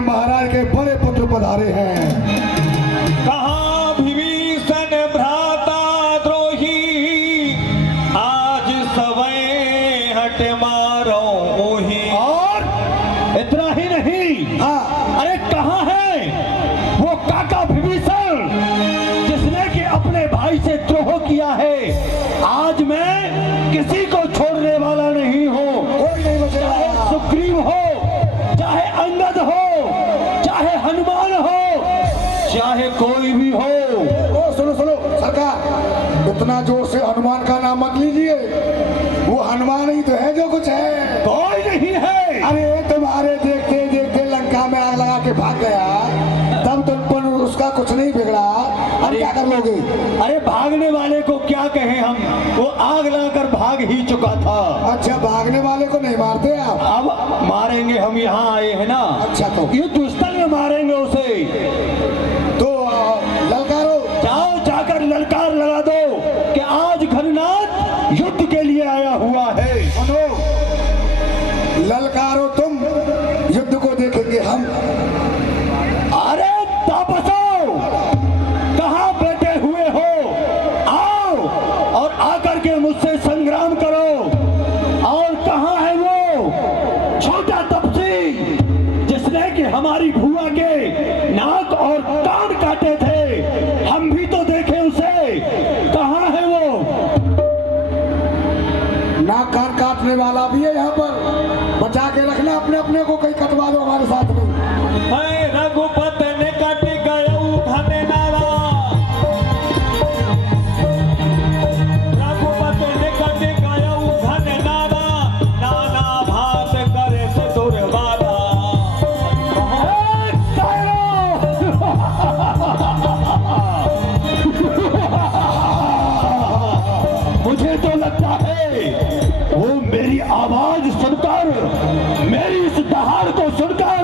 महाराज के बड़े पुत्र पधारे हैं। कहाँ विभीषण भ्राता द्रोही, आज सवै हट मारो मोही। और इतना ही नहीं, अरे कहाँ है वो काका विभीषण जिसने कि अपने भाई से द्रोह किया है। आज मैं किसी को छोड़ने वाला नहीं हूँ, कोई नहीं बचेगा। चाहे सुग्रीव हो, चाहे अंगद हो, चाहे हनुमान हो, चाहे कोई भी हो। ओ सुनो सुनो सरकार, इतना जोर से हनुमान का नाम मत लीजिए। वो हनुमान ही तो है जो कुछ है, कोई नहीं है। अरे तुम्हारे देखते देखते लंका में आग लगा के भाग गया, तब तुम पर उसका कुछ नहीं बिगड़ा, अब क्या कर लोगे? अरे भागने वाले को क्या कहें हम, वो आग लगाकर भाग ही चुका था। अच्छा, भागने वाले को नहीं मारते आप? अब मारेंगे, हम यहाँ आए हैं ना। अच्छा, तो युद्ध स्थल में मारेंगे उसे। तो ललकारो, जाओ जाकर ललकार लगा दो कि आज घननाथ युद्ध के लिए आया हुआ है। सुनो, ललकारो तुम, युद्ध को देखेंगे हम। अरे तापसो, कहाँ बैठे हुए हो? आओ और आकर के मुझसे संग्राम करो। और कहाँ है वो छोटा तपसी जिसने कि हमारी भुआ के नाक और कान काटे थे? हम भी तो देखे उसे, कहाँ है वो? नाक कान काटने वाला भी है यहाँ पर, बचा के रखना अपने अपने को, कहीं कटवा दो हमारे साथ में। रघुपत ने कट गयऊ धन नारा, रघुपत ने कट गयऊ धन नारा, नाना भात करे से दुर्वारा। मुझे तो लगता है वो मेरी आवाज सुनकर, मेरी इस दहाड़ को सुनकर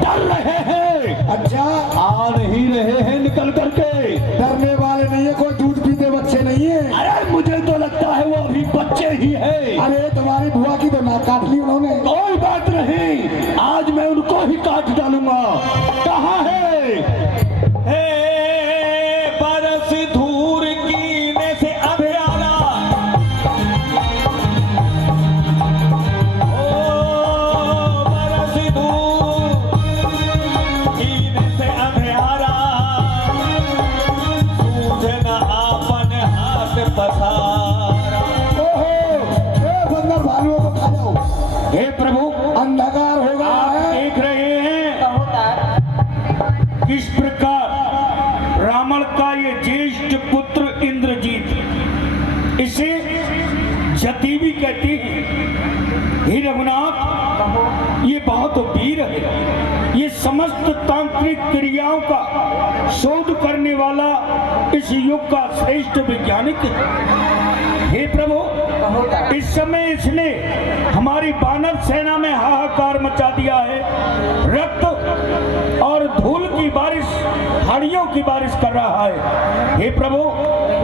डर रहे हैं। अच्छा, आ नहीं रहे हैं निकल करके। डरने वाले नहीं है, कोई दूध पीते बच्चे नहीं है। अरे मुझे तो लगता है वो अभी बच्चे ही है। अरे तुम्हारी बुआ की तो नाक काट ली उन्होंने। कोई बात नहीं, आज मैं उनको ही काट डालूंगा। कहाँ है? हे बरस धूर कीने से अंधियारा, ओ बरस धूर कीने से अंधियारा, सूझे न आपन हाथ पसारा। बंदर भालुओं को खा जाओ। हे प्रभु, अंधकार हो गया आप है। देख रहे हैं किस प्रकार रावण का ये ज्येष्ठ पुत्र इंद्रजीत, इसे जति भी कहते हैं। हे रघुनाथ, ये बहुत वीर है, ये समस्त तांत्रिक क्रियाओं का शोध करने वाला इस युग का श्रेष्ठ वैज्ञानिक है। हे प्रभु, इस समय इसने हमारी वानर सेना में हाहाकार मचा दिया है। रक्त और धूल की बारिश, हाड़ियों की बारिश कर रहा है। हे प्रभु,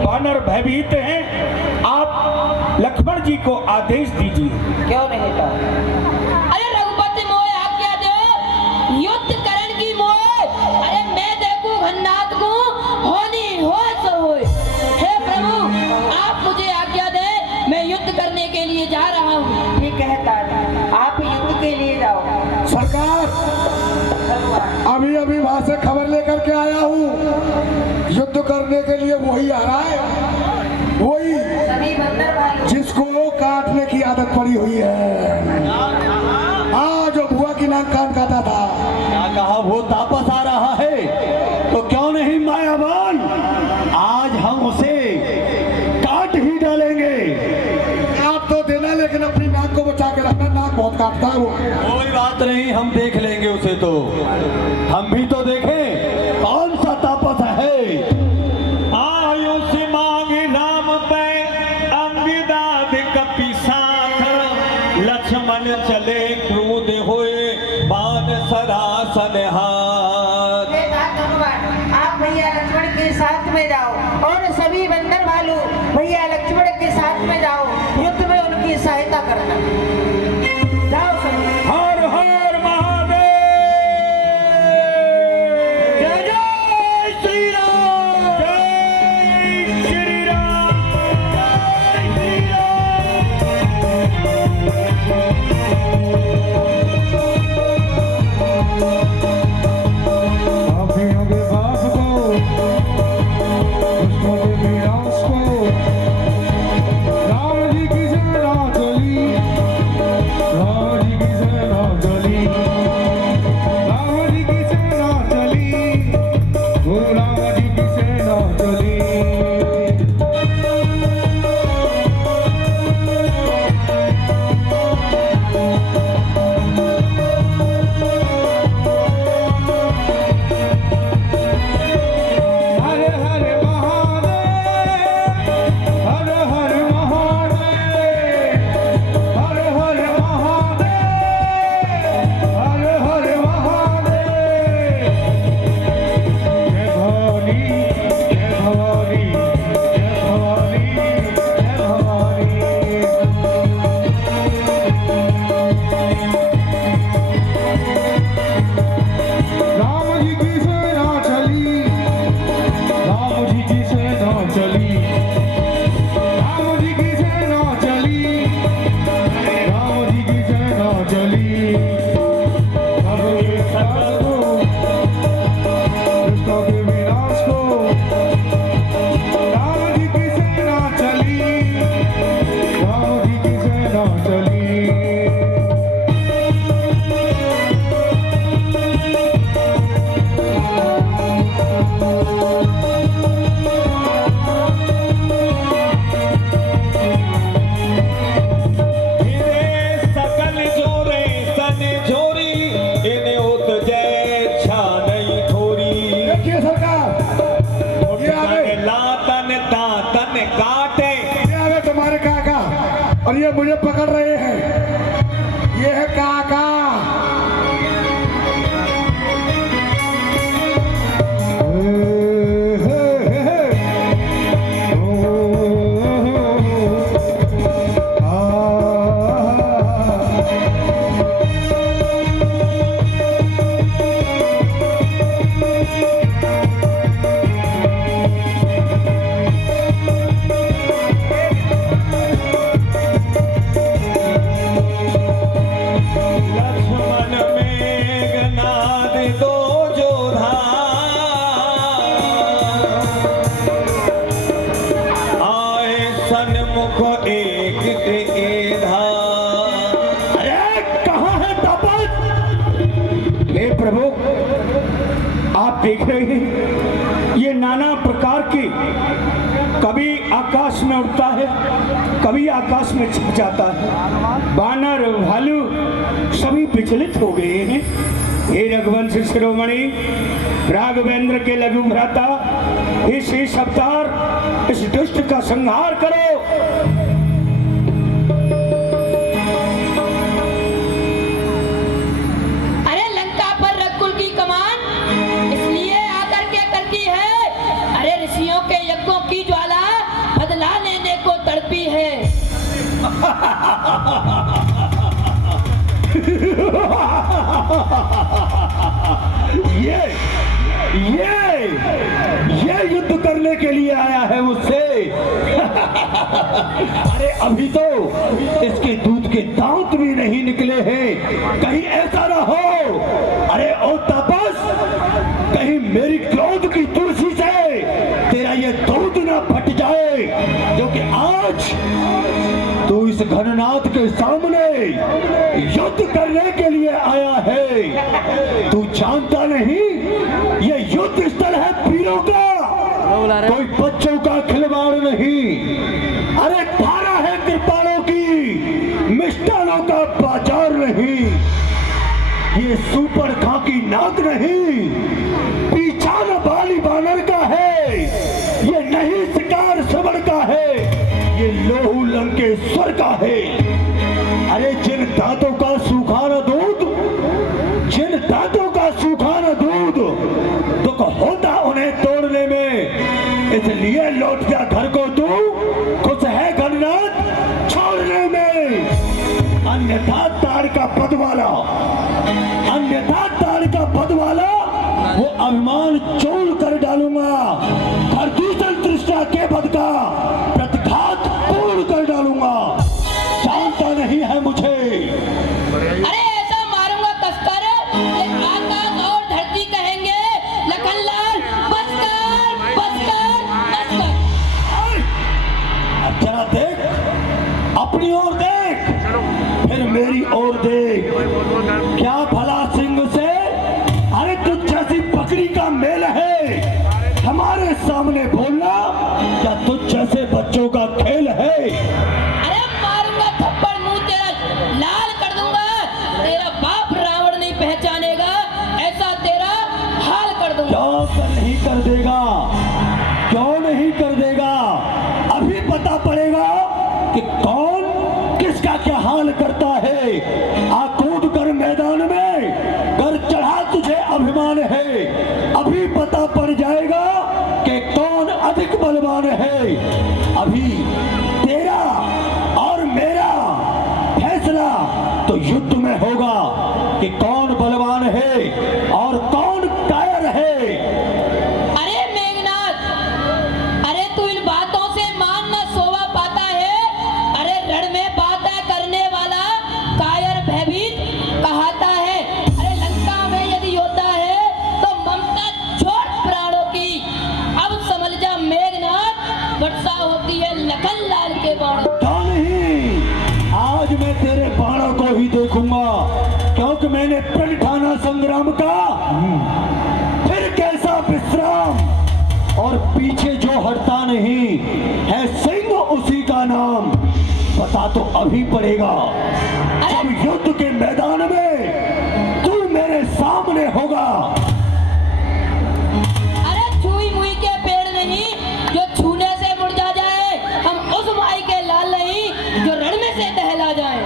वानर भयभीत हैं, आप लक्ष्मण जी को आदेश दीजिए। क्यों नहीं था? अरे रघुपति मोए आज्ञा दो, युद्ध करण की मोए। अरे मैं देखूं घननाथ को, होनी हो सो होए। हे प्रभु, आप मुझे आज्ञा दे, मैं युद्ध करने के लिए जा रहा हूँ। ठीक है ताज, आप युद्ध के लिए जाओ। सरकार, अभी अभी वहां से खबर लेकर के आया हूँ, युद्ध करने के लिए वही आ रहा है, वही सभी बंदर भाई जिसको काटने की आदत पड़ी हुई है। हाँ, जो बुआ की नाक कान काटा था। क्या कहा? वो तापस आ रहा है तो क्यों नहीं मायावान, आज हम उसे काट ही डालेंगे। आप तो देना, लेकिन अपनी नाक को बचा के रखना, नाक बहुत काटता है वो। कोई बात नहीं, हम देख लेंगे उसे। तो हम भी तो देखें सनहार। हे नाथ भगवान, आप भैया लक्ष्मण के साथ में जाओ और सभी बंदर भालू भैया लक्ष्मण के साथ में जाओ, युद्ध में उनकी सहायता करना। जाओ सभी। हर हर महादेव। जय जय श्री राम। जय श्री राम। जय श्री पापियों के पाप को, दुष्टों के विनाश को, राम जी की सेना चली, राम जी की सेना चली, राम जी की सेना चली, ओ राम जी की सेना चली। हर हर महादेव, हर हर महादेव, हर हर महादेव, हर हर महादेव। जय भवानी, जय भवानी, जय भवानी, जय भवानी। राम जी की सेना चली, राम जी की सेना चली, राम जी की सेना चली, राम जी की सेना चली। सब के साथ को, दुष्टों के विनाश को, राम जी की सेना चली, राम जी की सेना चली। इने सकल जोरे सन जोरी, इने उत जय छा नहीं थोरी। देखिए सरकार, ये आ गए, लातन तातन काटे, ये आ गए तुम्हारे काका और ये मुझे पकड़ रहे हैं। ये है काका। लक्ष्मण मेघनाद दो जोधा, आए सन्मुख एक एधा। अरे कहाँ है तापस? हे प्रभु, आप देख रहे हैं ये नाना प्रकार के, कभी आकाश में उड़ता है, कभी आकाश में छिप जाता है। बानर भालू सभी विचलित हो गए हैं। हे रघुवंश शिरोमणि, राघवेंद्र के लघु भ्राता, इस अवतार, इस दुष्ट का संहार करो। अरे लंका पर रघुकुल की कमान इसलिए आकर के करती है, अरे ऋषियों के यज्ञों की ज्वाला बदला लेने को तड़पी है। ये युद्ध करने के लिए आया है मुझसे। अरे अभी तो इसके दूध के दांत भी नहीं निकले हैं, कहीं ऐसा ना हो। अरे ओ तापस, कहीं मेरी क्रोध की तुलसी से तेरा ये दूध ना फट जाए, क्योंकि आज तू इस घननाथ के सामने युद्ध करने के लिए आया है। तू जानता नहीं ये युद्ध स्थल है वीरों का, कोई बच्चों का खिलवाड़ नहीं। अरे धारा है कृपाणों की, मिष्टानों का बाजार नहीं। ये सुपर खाकी नाक नहीं, पीछा न बाली बानर का है। ये नहीं शिकार श्रवण का है, ये लोहू लंकेश्वर का है। अरे जिन दांतों का सूखा न दूध, जिन दांतों का न सूखा न दूध, दुख होता उन्हें तोड़ने में, इसलिए लौट जा घर को तू, खुश है घननाथ छोड़ने में। अन्यथा ताड़ का पद वाला, अन्यथा ताड़ का पद वाला, वो अभिमान चोल कर डालूंगा, हर दूसरी तृष्णा के पद का प्रतिघात पूर्ण कर डालूंगा। जानता नहीं है मुझे। अरे ऐसा मारूंगा कसकर कि आकाश और धरती कहेंगे लखनलाल बस कर बस कर बस कर। अब जरा देख, अपनी ओर देख, फिर मेरी ओर देख। क्या भला सिंह से अरे तुझ जैसी बकरी का मेल है हमारे सामने बोलना, क्या तुझ जैसे बच्चों का खेल है? अरे मारूंगा थप्पड़ मुंह तेरा लाल कर दूंगा, तेरा बाप रावण नहीं पहचानेगा, ऐसा तेरा हाल कर दूंगा। क्यों कर नहीं कर देगा, क्यों नहीं कर देगा? अभी पता पड़ेगा कि कौन किसका क्या हाल करता है। आ कूद कर मैदान में, कर चढ़ा तुझे अभिमान है, अभी पता पड़ जाएगा कि कौन अधिक बलवान है। अभी तेरा और मेरा फैसला तो युद्ध में होगा कि कौन बलवान है और कौन कायर है। अरे मेघनाथ, अरे तू इन बातों से मान न शोभा पाता है। अरे रण में बातें करने वाला कायर भयभीत कहाता है। अरे लंका में यदि योद्धा है तो ममता छोड़ प्राणों की। अब समझ जा मेघनाथ, वर्षा होती है लखनलाल के बाणों। क्यों नहीं, आज मैं तेरे बाणों को ही देखूंगा, क्योंकि मैंने प्रण ठाना संग्राम का। फिर कैसा विश्राम, और पीछे जो हटता नहीं है सिंह उसी का नाम। पता तो अभी पड़ेगा जब युद्ध के मैदान में तू मेरे सामने होगा। अरे छुई मुई के पेड़ नहीं जो छूने से मुरझा जाए, हम उस माई के लाल नहीं जो रण में से दहला जाए।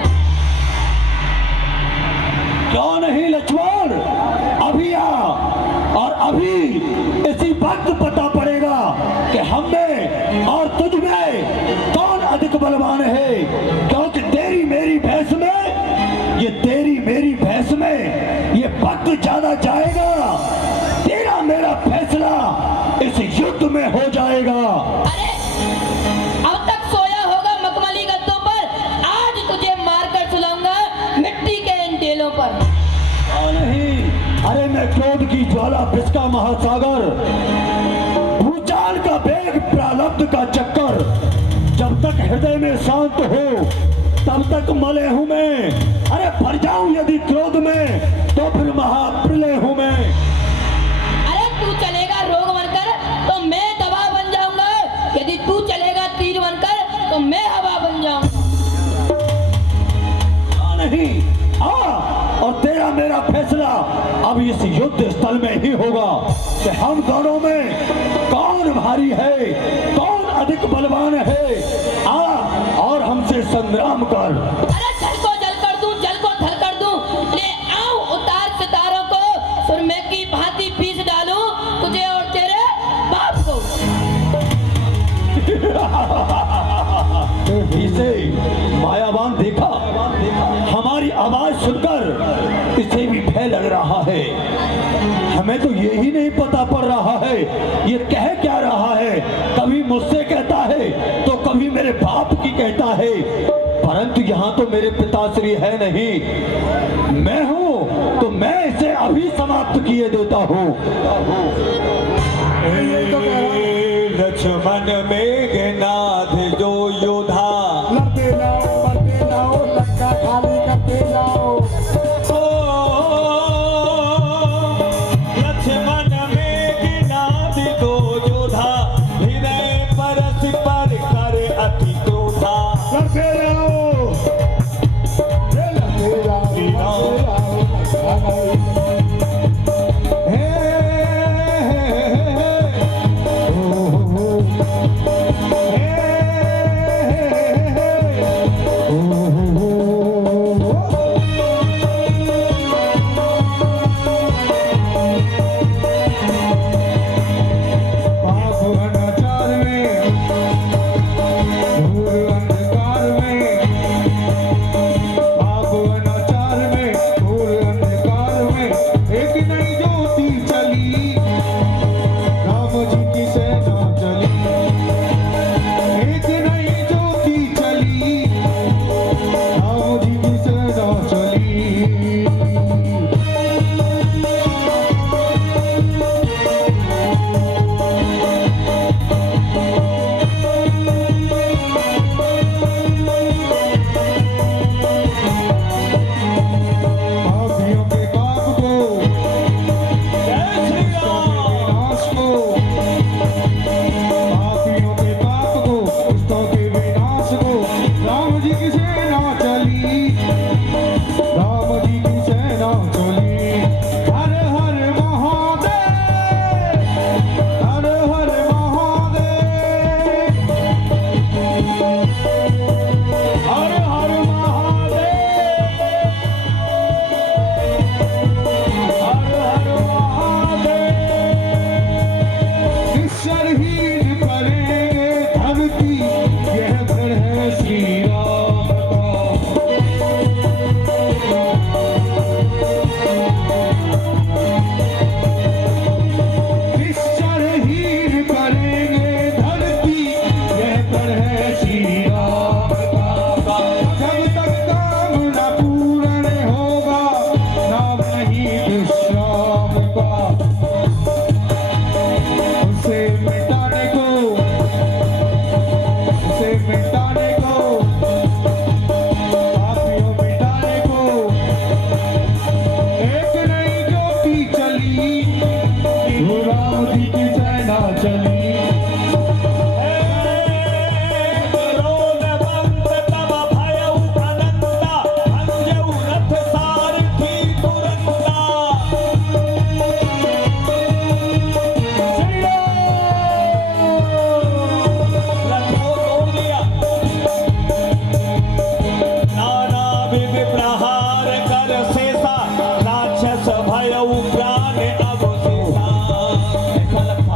क्यों नहीं लक्ष्मण, अभी आ, और अभी इसी वक्त पता पड़ेगा कि हम में और तुझ में कौन अधिक बलवान है। क्योंकि तेरी मेरी भैंस में, ये तेरी मेरी भैंस में ये वक्त ज्यादा जाएगा, तेरा मेरा फैसला इस युद्ध में हो जाएगा। अरे अब तक सोया होगा मखमली गद्दों पर, आज तुझे मारकर सुलाऊंगा मिट्टी के इन टेलों पर। क्यों नहीं, अरे मैं क्रोध की ज्वाला, विष महासागर, भूचाल का वेग, प्रारब्ध का चक्कर, जब तक हृदय में शांत हो तब तक मले हूं मैं। अरे भर जाऊं यदि क्रोध में तो फिर महाप्रलय हूं मैं। अरे तू चलेगा रोग बनकर तो मैं दवा बन जाऊंगा, यदि तू चलेगा तीर बनकर तो मैं हवा बन जाऊंगा। नहीं आ, और तेरा मेरा फैसला अब इस युद्ध स्थल में ही होगा कि हम दोनों में कौन भारी है, कौन अधिक बलवान है। आ और हमसे संग्राम कर। अरे जल को जल कर दूं, जल को थल कर दूं, ले आओ उतार सितारों को, सुरमे की भांति पीस डालूं तुझे और तेरे बाप को। इसे मायावान देखा, हमारी आवाज सुनकर इसे भी भय लग रहा है। हमें तो यही नहीं पता पड़ रहा है ये कह क्या रहा है। कभी मुझसे कहता है तो कभी मेरे बाप की कहता है, परंतु यहाँ तो मेरे पिताश्री है नहीं। मैं हूँ तो मैं इसे अभी समाप्त किए देता हूँ। लक्ष्मण मेघनाथ जो योधा, लड़ते जाओ लंका खाली करते जाओ। लक्ष्मण मेघनाथ जो योधा, हृदय परस पर कर अति क्रोधा। लड़ते जाओ हे जी की सेना चली रोद बंद तब भयउ अनंता अंजऊ रथ सारथी तुरंता रथों तोड़ दिया नाना विध प्रहार कर शेषा राक्षस भयउ प्राण अवशेषा ऐसा लगता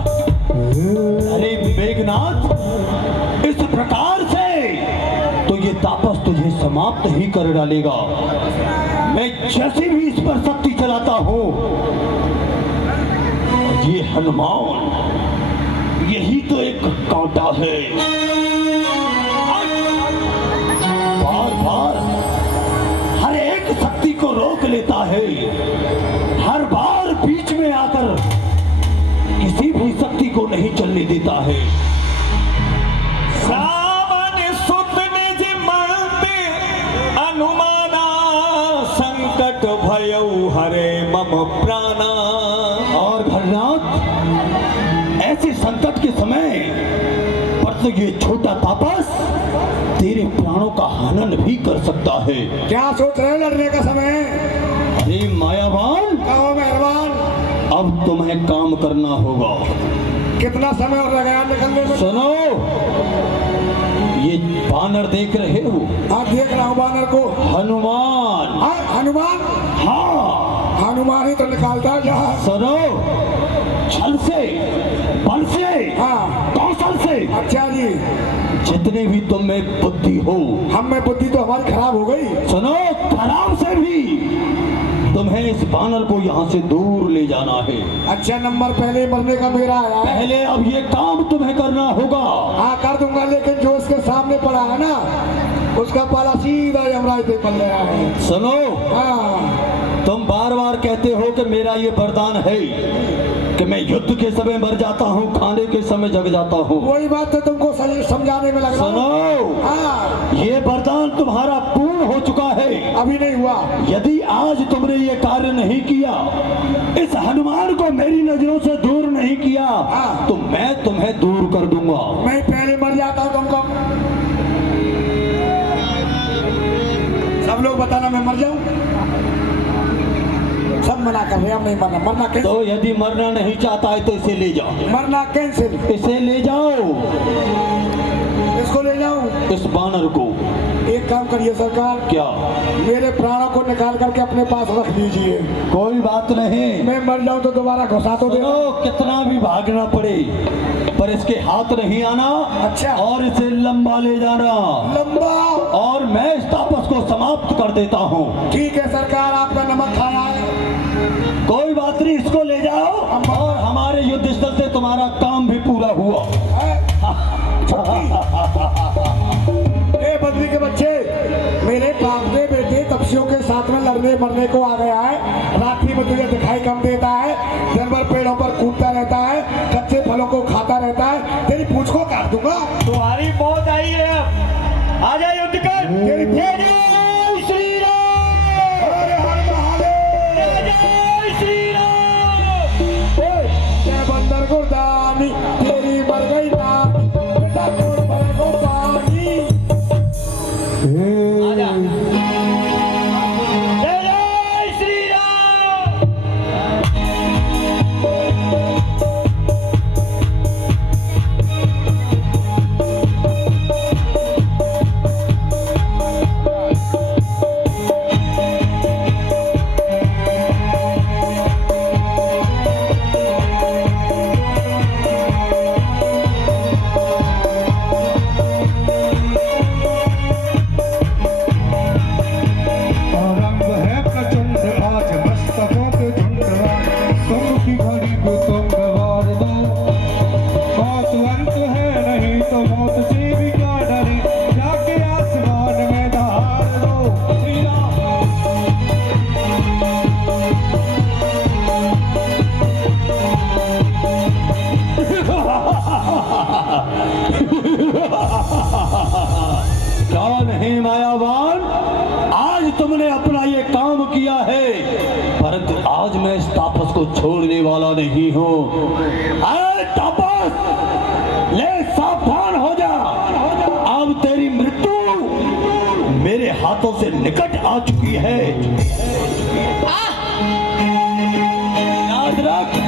अरे मेघनाथ इस प्रकार से तो ये तापस तुझे समाप्त ही कर डालेगा मैं जैसे भी इस पर शक्ति चलाता हूं ये हनुमान यही तो एक कांटा है बार बार हर एक शक्ति को रोक लेता है हर बार बीच में आकर किसी भी शक्ति को नहीं चलने देता है श्रावण सुत निज मर्ते अनुमाना संकट भयउ हरे मम प्राणा और घरनाथ ऐसे संकट के समय पर तो ये छोटा तापस तेरे प्राणों का हनन भी कर सकता है क्या सोच रहे हो लड़ने का समय? अरे मायावान कहो मेहरबान, अब तुम्हें काम करना होगा कितना समय और लगाया निकलने में? सुनो ये बानर देख रहे हो आप देख रहा हूँ बानर को। हनुमान हाँ, हनुमान हाँ हनुमान ही तो निकालता है जहाँ। सुनो छल से बल से हाँ कौशल से अच्छा जी, जितने भी तुम में बुद्धि हो हम में बुद्धि तो हमारी खराब हो गई। सुनो खराब से भी तुम्हें इस बानर को यहाँ से दूर ले जाना है अच्छा नंबर पहले मरने का मेरा आया है। पहले अब ये काम तुम्हें करना होगा हाँ कर दूंगा, लेकिन जो उसके सामने पड़ा है ना उसका पाला सीधा यमराज पे पड़ रहा है। सुनो हाँ तुम बार बार कहते हो कि मेरा ये वरदान है कि मैं युद्ध के समय मर जाता हूँ खाने के समय जग जाता हूँ वही बात तो तुमको समझाने में लग रहा है। सुनो हाँ ये वरदान तुम्हारा पूर्ण हो चुका है अभी नहीं हुआ। यदि आज तुमने ये कार्य नहीं किया इस हनुमान को मेरी नजरों से दूर नहीं किया हाँ। तो मैं तुम्हें दूर कर दूंगा मैं पहले मर जाता हूँ तुमको। सब लोग बताना मैं मर जाऊं, सब मना कर रहे हैं, अब नहीं मरना। मरना कैंसिल, तो यदि मरना नहीं चाहता है तो इसे ले जाओ मरना कैंसिल। इसे ले जाओ इसको ले जाऊं। इस बानर को एक काम करिए सरकार, क्या मेरे प्राणों को निकाल करके अपने पास रख दीजिए। कोई बात नहीं मैं मर जाऊं तो दोबारा घुसा तो देना। सुनो कितना भी भागना पड़े पर इसके हाथ नहीं आना अच्छा। और इसे लंबा ले जाना लंबा, और मैं इस तापस को समाप्त कर देता हूँ ठीक है सरकार, आपका नमक खाया है। कोई बात नहीं इसको ले जाओ और हमारे युद्ध स्थल से तुम्हारा काम भी पूरा हुआ ए बद्री के बच्चे, मेरे बाप ने बेटे तपस्वियों के साथ में लड़ने मरने को आ गया है। रात्रि में तुझे दिखाई कम देता है, दिन भर पेड़ों पर कूदता रहता है, कच्चे फलों को खाता रहता है। तेरी पूंछ को काट दूंगा। तुम्हारी मौत आई है आजा युद्ध कर तेरी जय श्री राम हर हर महादेव। जय श्री राम जय बंदर गुरदानी, तेरी मर गई नानी, बेटा तोड़ मरे को पानी। आजा जय श्री राम छोड़ने वाला नहीं हूँ। अरे तापस, ले सावधान हो जा, अब तेरी मृत्यु मेरे हाथों से निकट आ चुकी है। याद रख।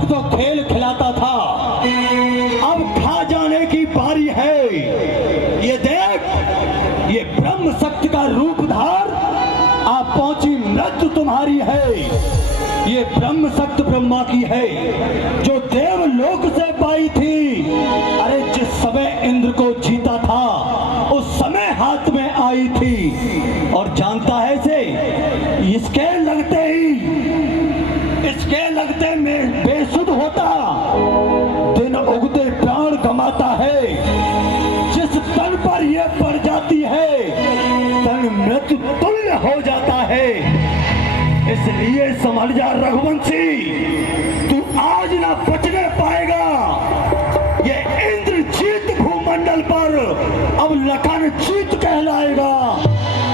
तो खेल खिलाता था, अब खा जाने की बारी है। ये देख, ये ब्रह्म शक्ति का रूप धार आप पहुंची मृत्यु तुम्हारी है। ये ब्रह्म शक्ति ब्रह्मा की है जो देवलोक से पाई थी। अरे जिस समय इंद्र को जीता था उस समय हाथ में आई थी। और जानता है से इसके लगते में बेसुध होता, दिन उगते प्राण गमाता है। जिस तन पर यह पड़ जाती है तन मृत्यु तुल्य हो जाता है। इसलिए समझ जा रघुवंशी, तू आज ना बचने पाएगा। ये इंद्रजीत भूमंडल पर अब लखन जीत कहलाएगा।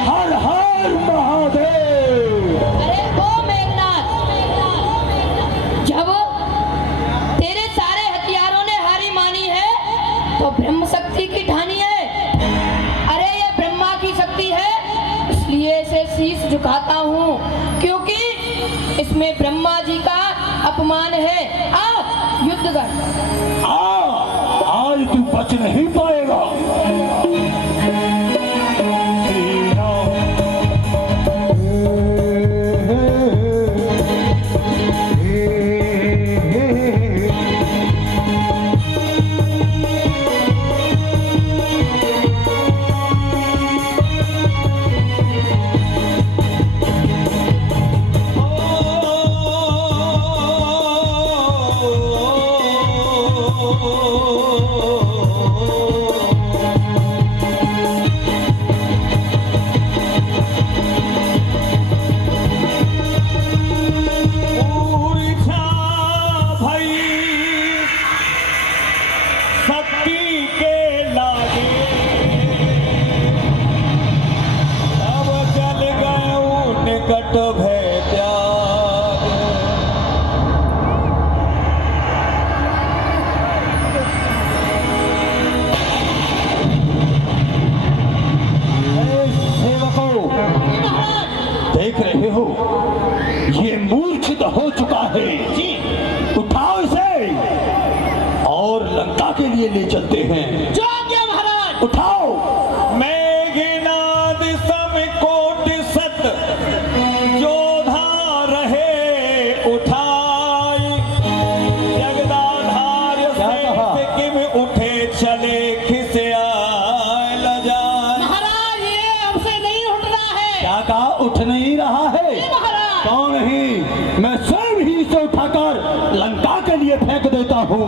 हर हर महादेव। अरे ओ मेघनाथ, जब तेरे सारे हथियारों ने हारी मानी है तो ब्रह्म शक्ति की ठानी है। अरे ये ब्रह्मा की शक्ति है, इसलिए इसे शीश झुकाता हूँ, क्योंकि इसमें ब्रह्मा जी का अपमान है। आ युद्ध कर। आज तू बच नहीं पाएगा। देख रहे हो ये मूर्छित हो चुका है। उठाओ इसे और लंका के लिए ले चलते हैं। जो आज्ञा महाराज। उठाओ। मेघनाद समकोट सत जोधा रहे उठाई, जगदाधार से किम उठे चले खिसियाए लजाए। महाराज ये हमसे नहीं उठ रहा है। क्या कहा? उठ नहीं रहा है? महाराज कौन नहीं, मैं स्वयं ही इसे उठाकर लंका के लिए फेंक देता हूँ।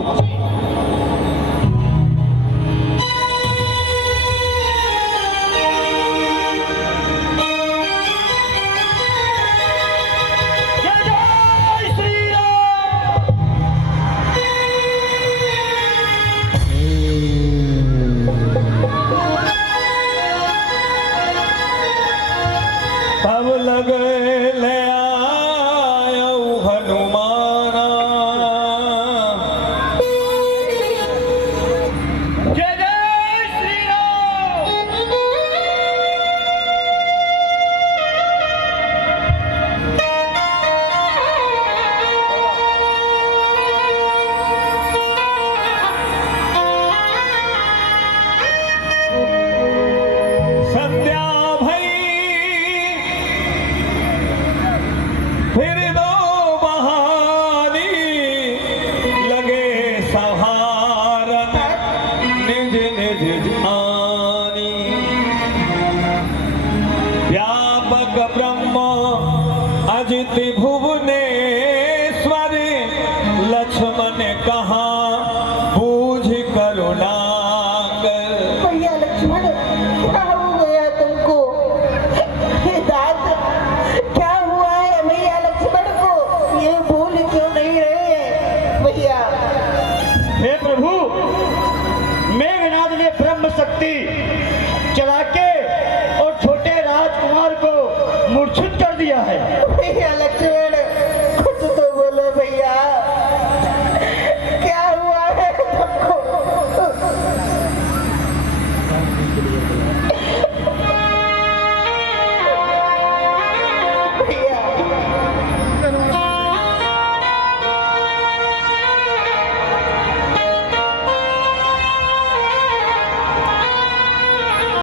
तब लगे ले आयो हनुमाना, जय जय श्री राम। संध्या भई फिर दो बहानी, लगे सहारन निज निज जानी। व्यापक ब्रह्म अजित भुवनेश्वर, लक्ष्मण कहा बूझ करुणाकर। भैया लक्ष्मण क्या हो गया तुमको? हे दास क्या हुआ है भैया लक्ष्मण को? ये भूल क्यों नहीं रहे भैया? हे प्रभु, मेघनाद ने ब्रह्म शक्ति चला के और छोटे राजकुमार को मूर्छित कर दिया है। भैया लक्ष्मण कुछ तो बोलो भैया, क्या हुआ है तुमको?